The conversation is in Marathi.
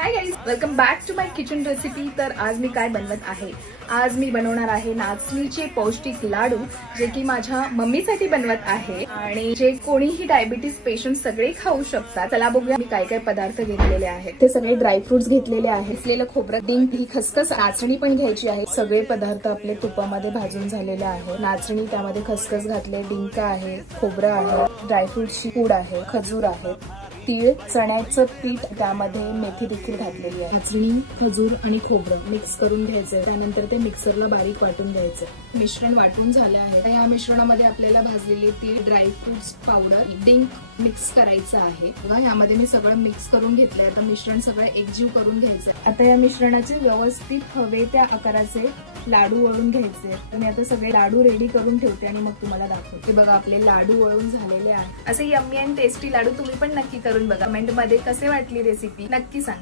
Hi guys, welcome back to my kitchen recipe. तर आज मी काय बनवत आहे, आज मी बनवणार आहे नाचणीचे पौष्टिक लाडू, जे की माझ्या मम्मीसाठी बनवत आहे आणि जे कोणीही डायबिटीज पेशंट सगळे खाऊ शकतात। चला बघूया मी काय काय पदार्थ घेतलेले आहेत। ते सगळे ड्रायफ्रुट्स घेतलेले आहेत, असलेलं खोबरं, डिंक, ही खसखस, नाचणी पण घ्यायची आहे। सगळे पदार्थ आपले तुपामध्ये भाजून झालेले आहे। नाचणी, त्यामध्ये खसखस घातले, डिंक आहे, खोबरं आहे, ड्रायफ्रुटची पूड आहे, खजूर आहे, तीळ, चण्याचं पीठ, त्यामध्ये मेथी देखील घातलेली आहे। नाचणी, खजूर आणि खोबरं मिक्स करून घ्यायचं। त्यानंतर ते मिक्सरला बारीक वाटून घ्यायचं। मिश्रण वाटून झाले आहे। या मिश्रणामध्ये आपल्याला भाजलेले तीळ, ड्रायफ्रुट्स पावडर, डिंक मिक्स करायचं आहे। बघा, यामध्ये मी सगळं मिक्स करून घेतलंय। आता मिश्रण सगळं एकजीव करून घ्यायचं। आता या मिश्रणाचे व्यवस्थित हवे त्या आकाराचे लाडू वळून घ्यायचे। तर मी आता सगळे लाडू रेडी करून ठेवते आणि मग तुम्हाला दाखवते। बघा, आपले लाडू वळून झालेले आहेत। असे यम्मी आणि टेस्टी लाडू तुम्ही पण नक्की करून बघा। कमेंट मध्ये कसे वाटली रेसिपी नक्की सांगा।